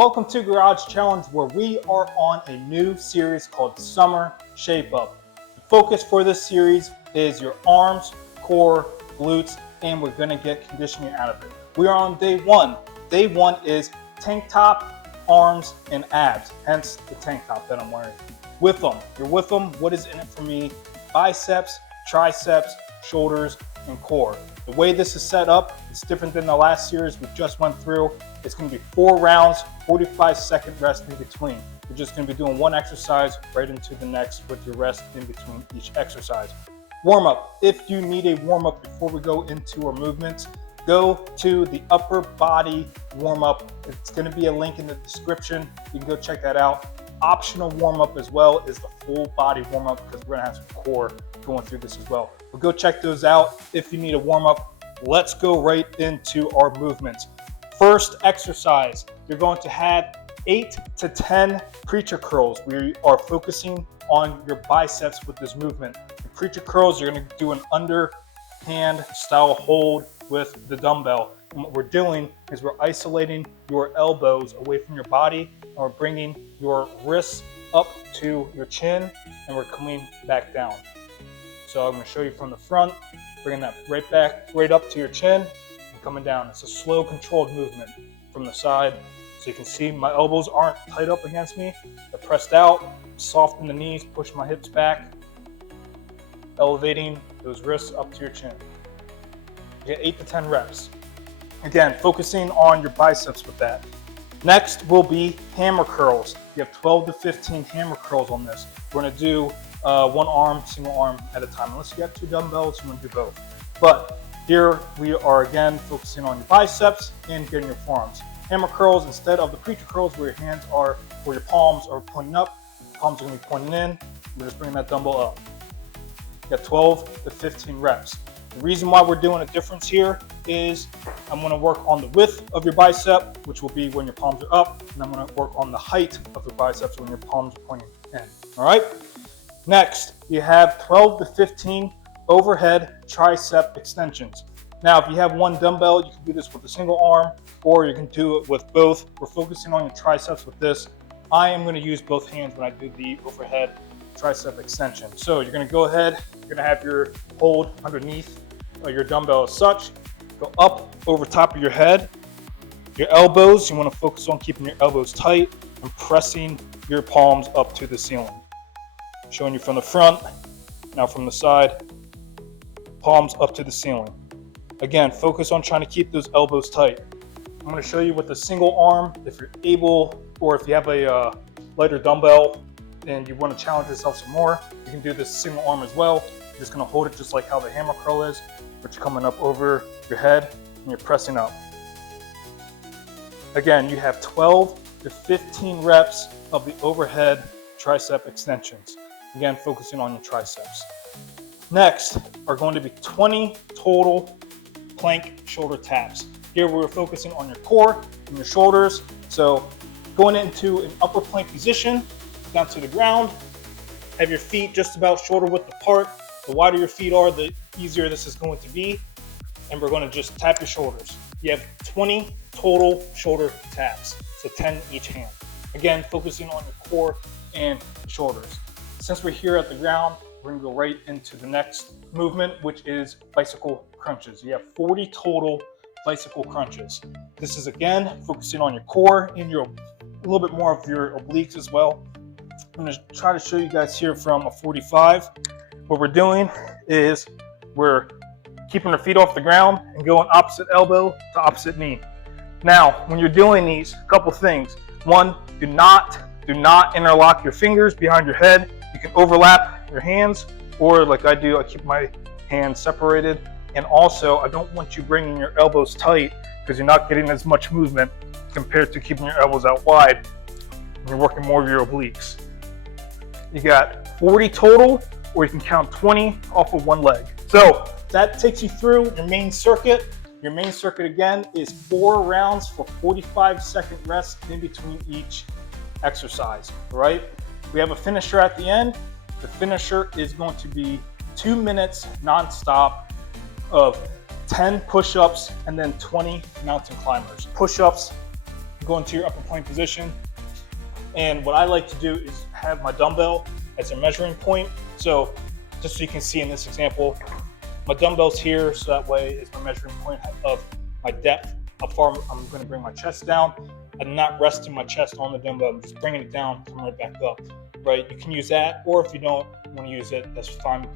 Welcome to Garage Challenge, where we are on a new series called Summer Shape Up. The focus for this series is your arms, core, glutes, and we're gonna get conditioning out of it. We are on day one. Day one is tank top, arms, and abs, hence the tank top that I'm wearing. With them, you're with them. What is in it for me? Biceps, triceps, shoulders, and core. The way this is set up, it's different than the last series we just went through. It's going to be 4 rounds, 45-second rest in between. You're just going to be doing one exercise right into the next with your rest in between each exercise. Warm up. If you need a warm up before we go into our movements, go to the upper body warm up. It's going to be a link in the description. You can go check that out. Optional warm up as well is the full body warm up, because we're going to have some core going through this as well. But go check those out if you need a warm up. Let's go right into our movements. First exercise, you're going to have 8 to 10 preacher curls. We are focusing on your biceps with this movement. The preacher curls, you're going to do an underhand style hold with the dumbbell. And what we're doing is we're isolating your elbows away from your body, and we're bringing your wrists up to your chin, and we're coming back down. So I'm going to show you from the front, bringing that right up to your chin and coming down. It's a slow, controlled movement from the side. So you can see my elbows aren't tight up against me. They're pressed out, soften the knees, push my hips back, elevating those wrists up to your chin. You get 8 to 10 reps. Again, focusing on your biceps with that. Next will be hammer curls. You have 12 to 15 hammer curls on this. We're going to do one arm, single arm at a time. Unless you have 2 dumbbells, you want to do both. But here we are again focusing on your biceps and getting your forearms. Hammer curls, instead of the preacher curls where your hands are, where your palms are pointing up, palms are going to be pointing in. We're just bringing that dumbbell up. You got 12 to 15 reps. The reason why we're doing a difference here is I'm going to work on the width of your bicep, which will be when your palms are up, and I'm going to work on the height of your biceps when your palms are pointing in. All right? Next, you have 12 to 15 overhead tricep extensions. Now, if you have one dumbbell, you can do this with a single arm, or you can do it with both. We're focusing on your triceps with this. I am going to use both hands when I do the overhead tricep extension. So you're going to go ahead, you're going to have your hold underneath your dumbbell as such. Go up over top of your head. Your elbows, you want to focus on keeping your elbows tight and pressing your palms up to the ceiling. Showing you from the front, now from the side, palms up to the ceiling. Again, focus on trying to keep those elbows tight. I'm going to show you with a single arm, if you're able, or if you have a lighter dumbbell and you want to challenge yourself some more, you can do this single arm as well. You're just going to hold it just like how the hammer curl is, but you're coming up over your head and you're pressing up. Again, you have 12 to 15 reps of the overhead tricep extensions. Again, focusing on your triceps. Next are going to be 20 total plank shoulder taps. Here we're focusing on your core and your shoulders. So going into an upper plank position, down to the ground, have your feet just about shoulder width apart. The wider your feet are, the easier this is going to be. And we're going to just tap your shoulders. You have 20 total shoulder taps, so 10 each hand. Again, focusing on your core and shoulders. Since we're here at the ground, we're going to go right into the next movement, which is bicycle crunches. You have 40 total bicycle crunches. This is again focusing on your core and a little bit more of your obliques as well. I'm going to try to show you guys here from a 45. What we're doing is we're keeping our feet off the ground and going opposite elbow to opposite knee. Now, when you're doing these, a couple things. One, do not interlock your fingers behind your head. You can overlap your hands, or like I do, I keep my hands separated. And also, I don't want you bringing your elbows tight because you're not getting as much movement compared to keeping your elbows out wide. You're working more of your obliques. You got 40 total, or you can count 20 off of one leg. So that takes you through your main circuit. Your main circuit again is 4 rounds for 45-second rest in between each exercise, right? We have a finisher at the end. The finisher is going to be 2 minutes nonstop of 10 push-ups and then 20 mountain climbers. Push-ups, go into your upper plank position. And what I like to do is have my dumbbell as a measuring point. So just so you can see in this example, my dumbbell's here, so that way it's my measuring point of my depth, how far I'm going to bring my chest down. I'm not resting my chest on the dumbbell, I'm just bringing it down, come right back up, right? You can use that, or if you don't want to use it, that's fine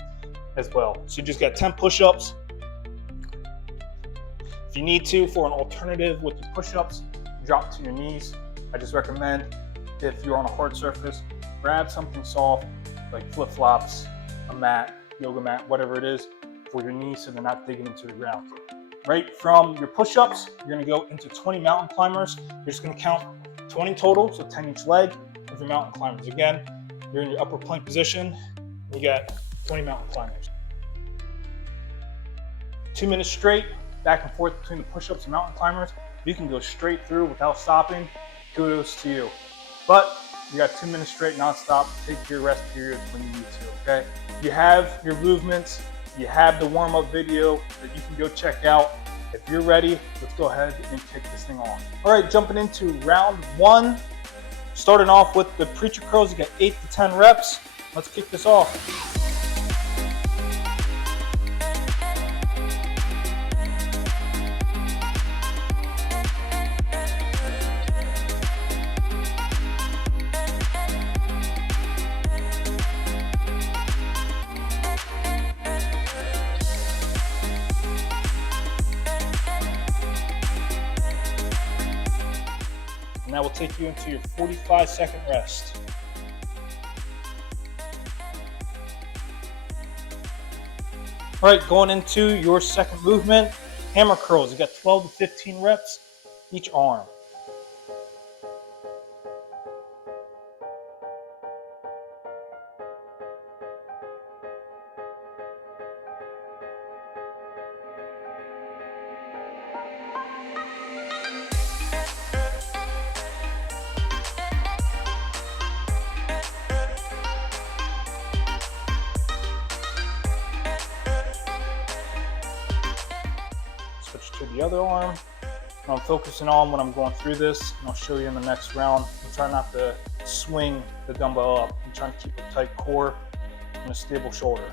as well. So you just got 10 push-ups. If you need to, for an alternative with your push-ups, drop to your knees. I just recommend, if you're on a hard surface, grab something soft like flip-flops, a mat, yoga mat, whatever it is, for your knees so they're not digging into the ground. Right from your push-ups, you're gonna go into 20 mountain climbers. You're just gonna count 20 total, so 10 each leg of your mountain climbers. Again, you're in your upper plank position, you got 20 mountain climbers. 2 minutes straight, back and forth between the push-ups and mountain climbers. You can go straight through without stopping. Kudos to you. But you got 2 minutes straight nonstop. Take your rest periods when you need to, okay? You have your movements, you have the warm-up video that you can go check out. If you're ready, let's go ahead and kick this thing off. All right, jumping into round one. Starting off with the preacher curls, you got 8 to 10 reps. Let's kick this off. And that will take you into your 45-second rest. All right, going into your second movement, hammer curls. You got 12 to 15 reps each arm. Switch to the other arm. And I'm focusing on when I'm going through this, and I'll show you in the next round. I'm trying not to swing the dumbbell up. I'm trying to keep a tight core and a stable shoulder.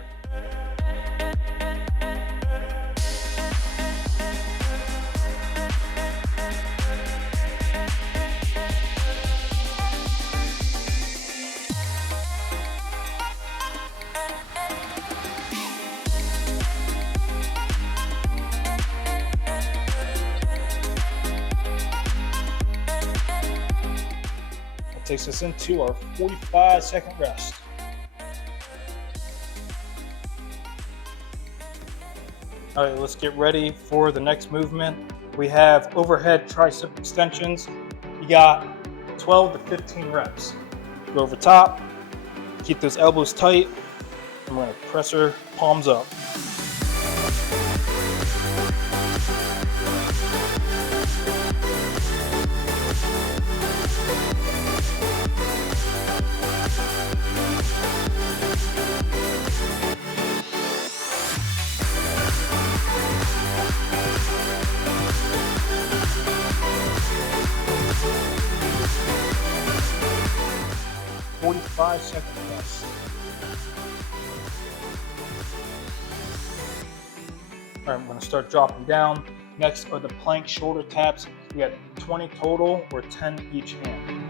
Takes us into our 45-second rest. All right, let's get ready for the next movement. We have overhead tricep extensions. You got 12 to 15 reps. Go over top, keep those elbows tight. I'm gonna press her palms up. Second rest. All right, I'm going to start dropping down. Next are the plank shoulder taps. We got 20 total or 10 each hand.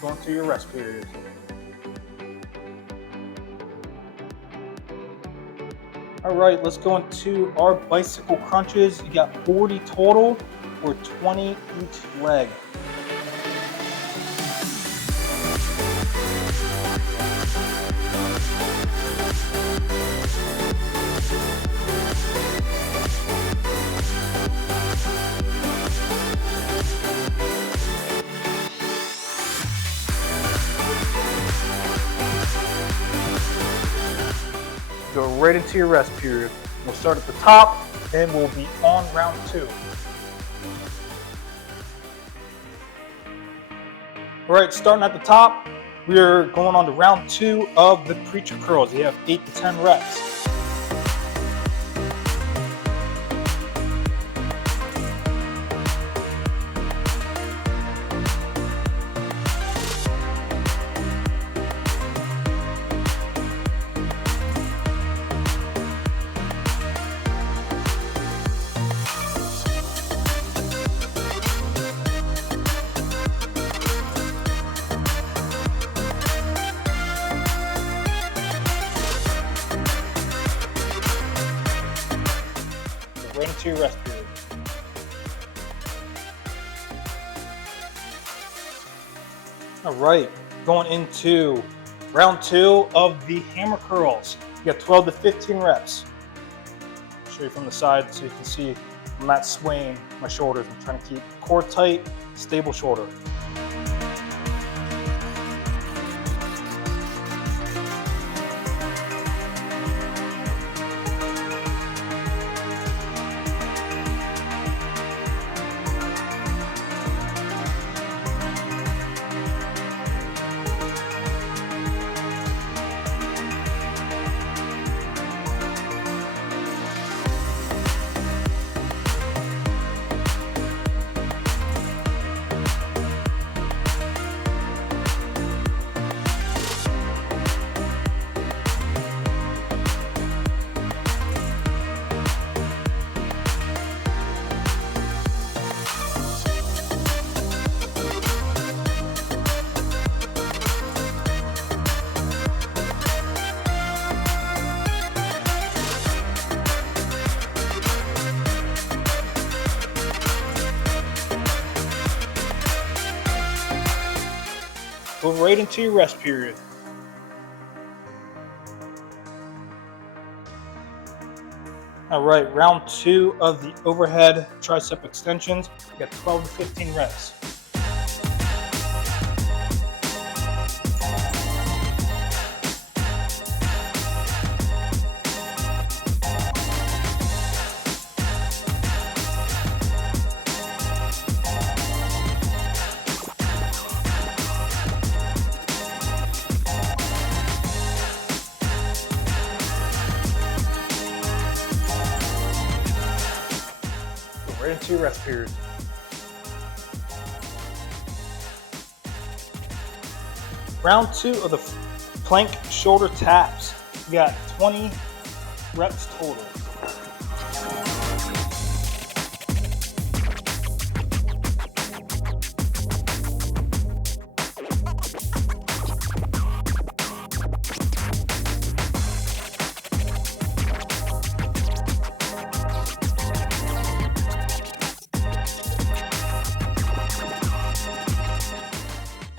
Going to your rest period. All right, let's go into our bicycle crunches. You got 40 total or 20 each leg. go right into your rest period. We'll start at the top and we'll be on round 2. All right, starting at the top, we're going on to round 2 of the preacher curls. You have 8 to 10 reps. Right into your rest period. All right, going into round 2 of the hammer curls. You got 12 to 15 reps. I'll show you from the side so you can see I'm not swaying my shoulders. I'm trying to keep core tight, stable shoulder. Go right into your rest period. All right, round 2 of the overhead tricep extensions. You got 12 to 15 reps. Right into your rest period. Round 2 of the plank shoulder taps. You got 20 reps total.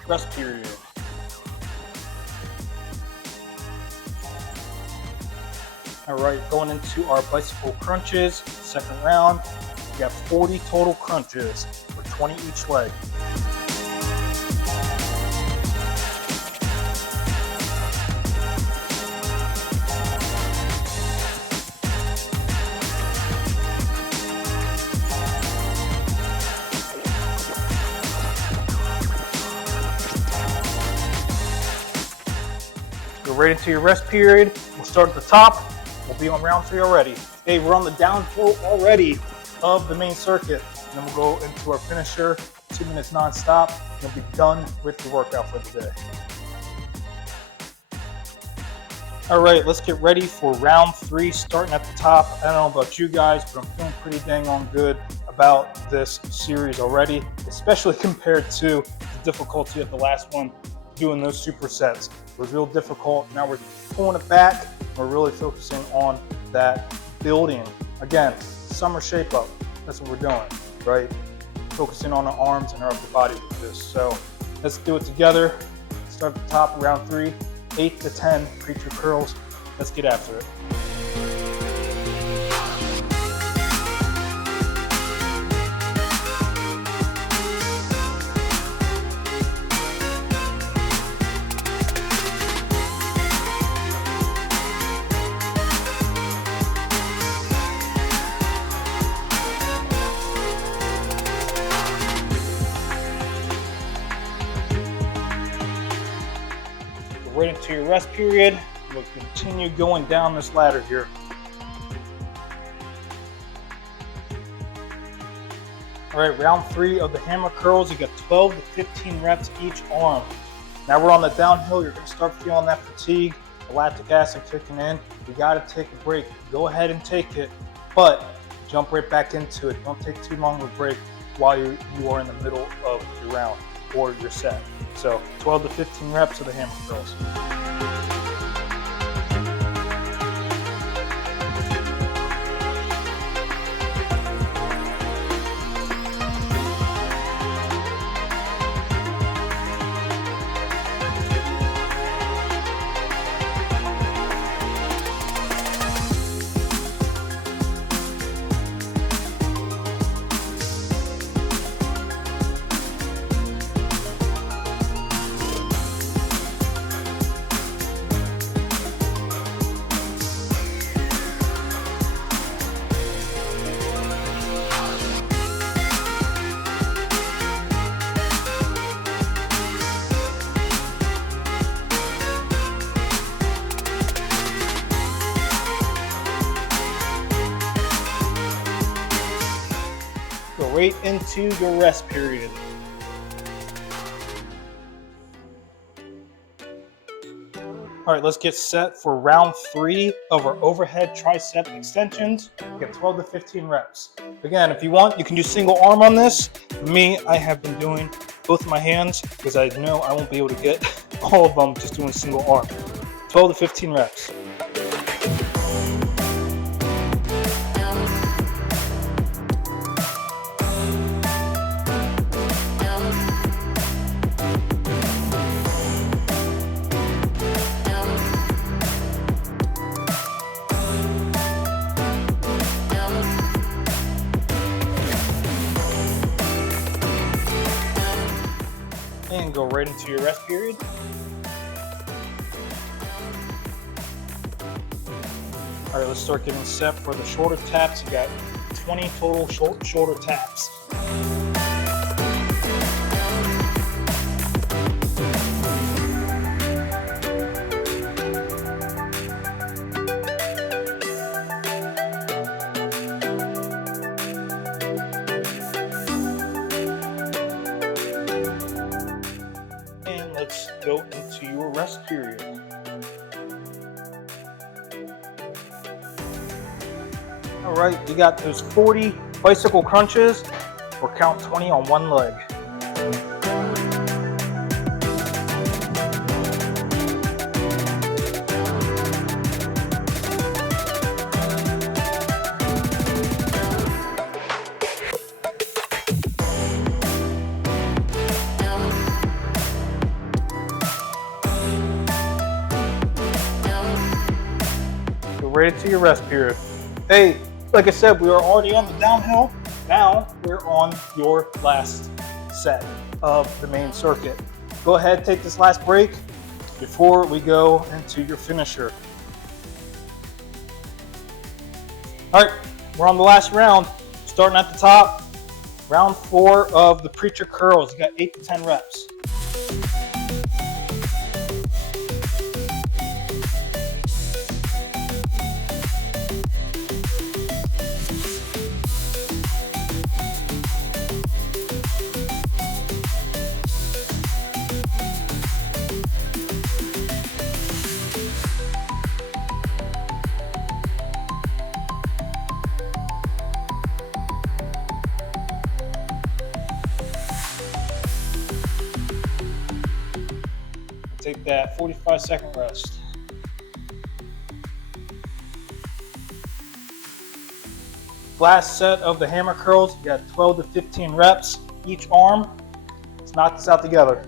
Rest period. All right, going into our bicycle crunches, second round. We got 40 total crunches for 20 each leg. Go right into your rest period. We'll start at the top. We'll be on round 3 already. Hey, we're on the down flow already of the main circuit. And then we'll go into our finisher, 2 minutes non-stop, and we'll be done with the workout for the day. All right, let's get ready for round 3, starting at the top. I don't know about you guys, but I'm feeling pretty dang on good about this series already, especially compared to the difficulty of the last one, doing those supersets. It was real difficult. Now we're pulling it back. We're really focusing on that building. Again, summer shape up. That's what we're doing, right? Focusing on our arms and our upper body with this. So let's do it together. Start at the top, round 3, 8 to 10 preacher curls. Let's get after it. right into your rest period. We'll continue going down this ladder here. All right, round 3 of the hammer curls. You got 12 to 15 reps each arm. Now we're on the downhill. You're gonna start feeling that fatigue, the lactic acid kicking in. You gotta take a break. Go ahead and take it, but jump right back into it. Don't take too long of a break while you are in the middle of your round or your set. So 12 to 15 reps of the hammer curls. Go right into your rest period. All right, let's get set for round 3 of our overhead tricep extensions. We got 12 to 15 reps. Again, if you want, you can do single arm on this. Me, I have been doing both of my hands because I know I won't be able to get all of them just doing single arm. 12 to 15 reps. And go right into your rest period. All right, let's start getting set for the shoulder taps. You got 20 total shoulder taps. Let's go into your rest period. All right, you got those 40 bicycle crunches, or count 20 on one leg. Right into your rest period. Hey, like I said, we are already on the downhill. Now we're on your last set of the main circuit. Go ahead, take this last break before we go into your finisher. All right, we're on the last round. Starting at the top, round 4 of the preacher curls. You got 8 to 10 reps. Take that 45-second rest. Last set of the hammer curls. You got 12 to 15 reps each arm. Let's knock this out together.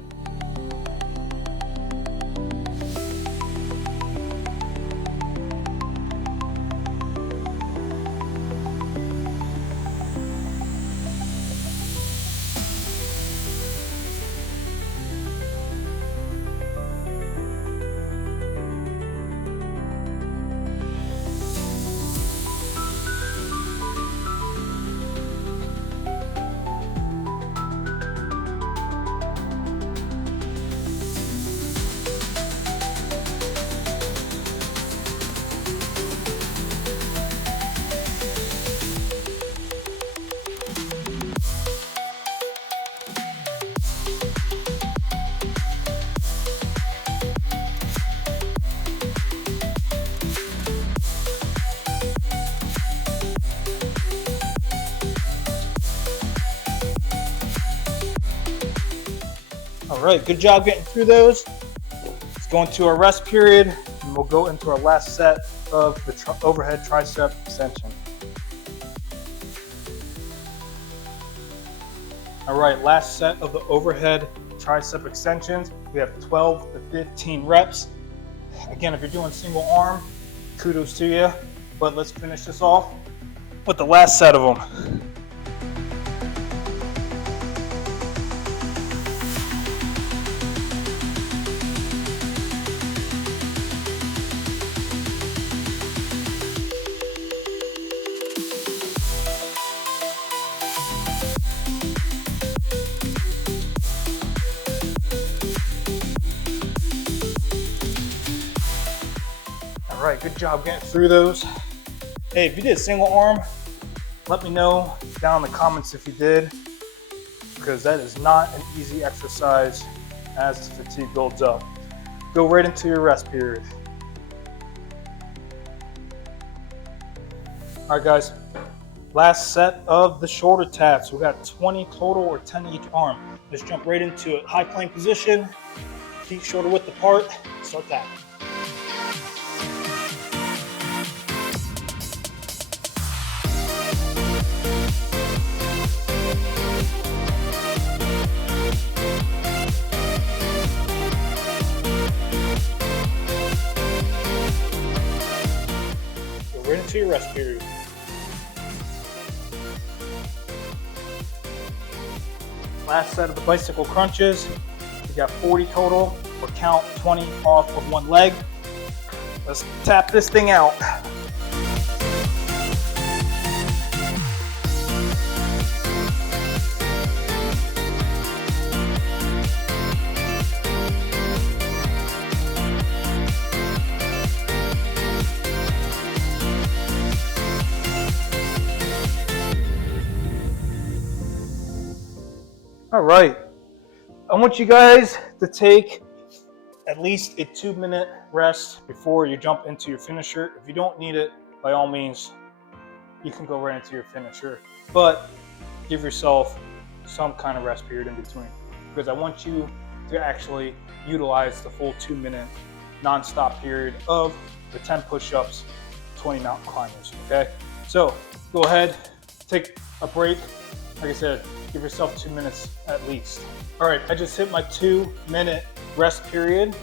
All right, good job getting through those. Let's go into our rest period, and we'll go into our last set of the overhead tricep extension. All right, last set of the overhead tricep extensions. We have 12 to 15 reps. Again, if you're doing single arm, kudos to you. But let's finish this off with the last set of them. All right, good job getting through those. Hey, if you did single arm, let me know down in the comments if you did, because that is not an easy exercise as the fatigue builds up. Go right into your rest period. All right, guys, last set of the shoulder taps. We got 20 total or 10 each arm. Let's jump right into it. High plank position, feet shoulder width apart, start tapping. Right into your rest period. Last set of the bicycle crunches. We got 40 total, or count 20 off of one leg. Let's tap this thing out. All right, I want you guys to take at least a 2-minute rest before you jump into your finisher. If you don't need it, by all means, you can go right into your finisher, but give yourself some kind of rest period in between, because I want you to actually utilize the full 2-minute non-stop period of the 10 push-ups, 20 mountain climbers, okay? So go ahead, take a break. Like I said, give yourself 2 minutes at least. All right, I just hit my 2-minute rest period.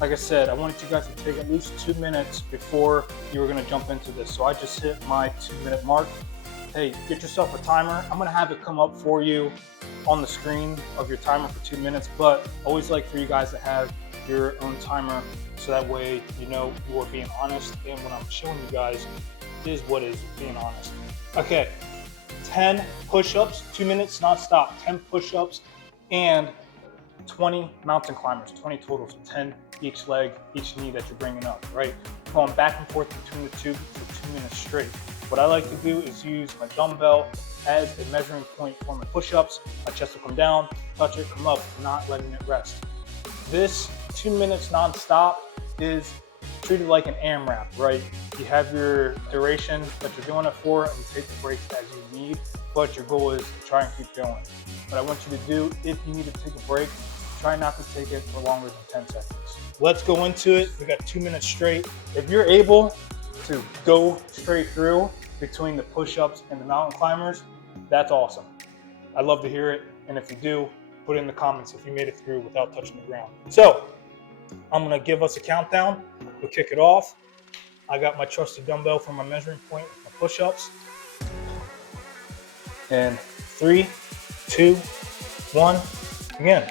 Like I said, I wanted you guys to take at least 2 minutes before you were gonna jump into this. So I just hit my 2-minute mark. Hey, get yourself a timer. I'm gonna have it come up for you on the screen of your timer for 2 minutes, but always like for you guys to have your own timer, so that way you know you are being honest, and what I'm showing you guys is what is being honest. Okay, 10 push-ups, 2 minutes non-stop, 10 push-ups, and 20 mountain climbers, 20 totals, 10 each leg, each knee that you're bringing up, right? Going back and forth between the two for 2 minutes straight. What I like to do is use my dumbbell as a measuring point for my push-ups. My chest will come down, touch it, come up, not letting it rest. This 2 minutes non-stop is treated like an AMRAP, right? You have your duration that you're doing it for, and you take the breaks as you need, but your goal is to try and keep going. What I want you to do, if you need to take a break, try not to take it for longer than 10 seconds. Let's go into it. We got 2 minutes straight. If you're able to go straight through between the push-ups and the mountain climbers, that's awesome. I'd love to hear it, and if you do, put it in the comments if you made it through without touching the ground. So, I'm gonna give us a countdown. We'll kick it off. I got my trusted dumbbell for my measuring point, my push-ups. And 3, 2, 1, again.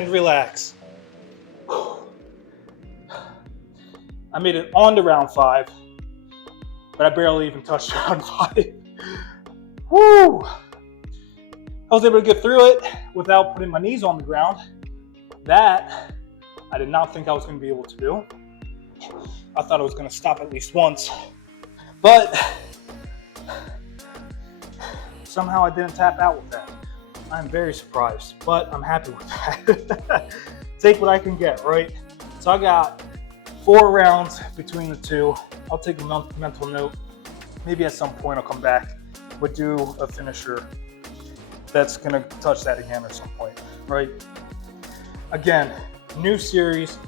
and relax. I made it on to round 5, but I barely even touched round 5. Woo! I was able to get through it without putting my knees on the ground. That I did not think I was going to be able to do. I thought I was going to stop at least once, but somehow I didn't tap out with that. I'm very surprised, but I'm happy with that. Take what I can get, right? So I got 4 rounds between the two. I'll take a mental note. Maybe at some point I'll come back. We'll do a finisher that's gonna touch that again at some point, right? Again, new series,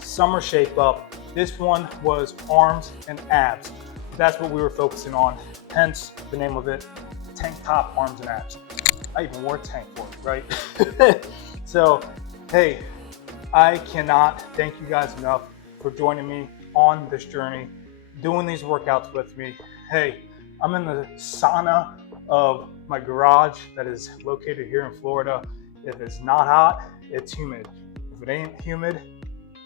summer shape up. This one was arms and abs. That's what we were focusing on, hence the name of it, tank top, arms and abs. I even wore a tank for it, right? So, hey, I cannot thank you guys enough for joining me on this journey, doing these workouts with me. Hey, I'm in the sauna of my garage that is located here in Florida. If it's not hot, it's humid. If it ain't humid,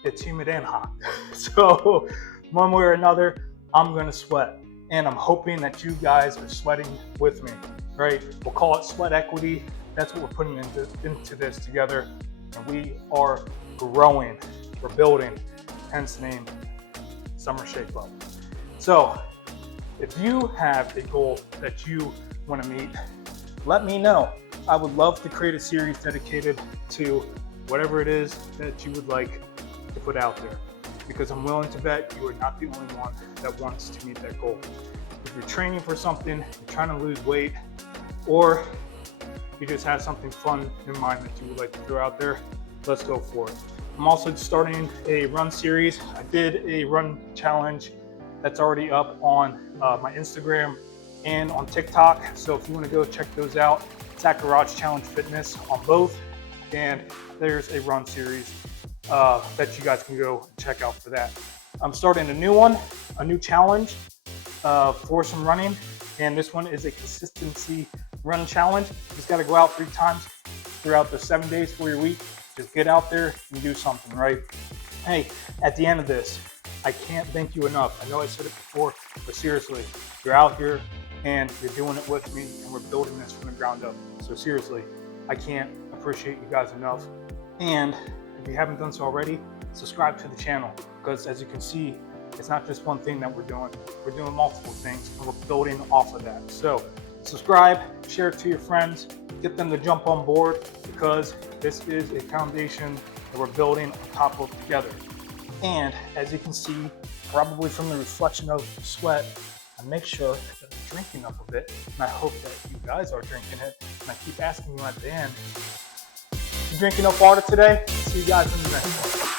it's humid and hot. So one way or another, I'm gonna sweat. And I'm hoping that you guys are sweating with me, right? We'll call it sweat equity. That's what we're putting into this together. And we are growing, we're building, hence the name, Summer Shape Up. So if you have a goal that you want to meet, let me know. I would love to create a series dedicated to whatever it is that you would like to put out there, because I'm willing to bet you are not the only one that wants to meet that goal. If you're training for something, you're trying to lose weight, or you just have something fun in mind that you would like to throw out there, let's go for it. I'm also starting a run series. I did a run challenge that's already up on my Instagram and on TikTok. So if you want to go check those out, it's at Garage Challenge Fitness on both. And there's a run series that you guys can go check out for that. I'm starting a new one, a new challenge for some running. And this one is a consistency run challenge. You just got to go out 3 times throughout the 7 days for your week. Just get out there and do something, right? Hey, at the end of this, I can't thank you enough. I know I said it before, but seriously, you're out here and you're doing it with me, and we're building this from the ground up. So seriously, I can't appreciate you guys enough. And if you haven't done so already, subscribe to the channel, because as you can see, it's not just one thing that we're doing. We're doing multiple things, and we're building off of that. So subscribe, share it to your friends, get them to jump on board, because this is a foundation that we're building on top of together. And as you can see, probably from the reflection of sweat, I make sure that I'm drinking enough of it, and I hope that you guys are drinking it. And I keep asking you at the end, you drink enough water today? See you guys in the next one.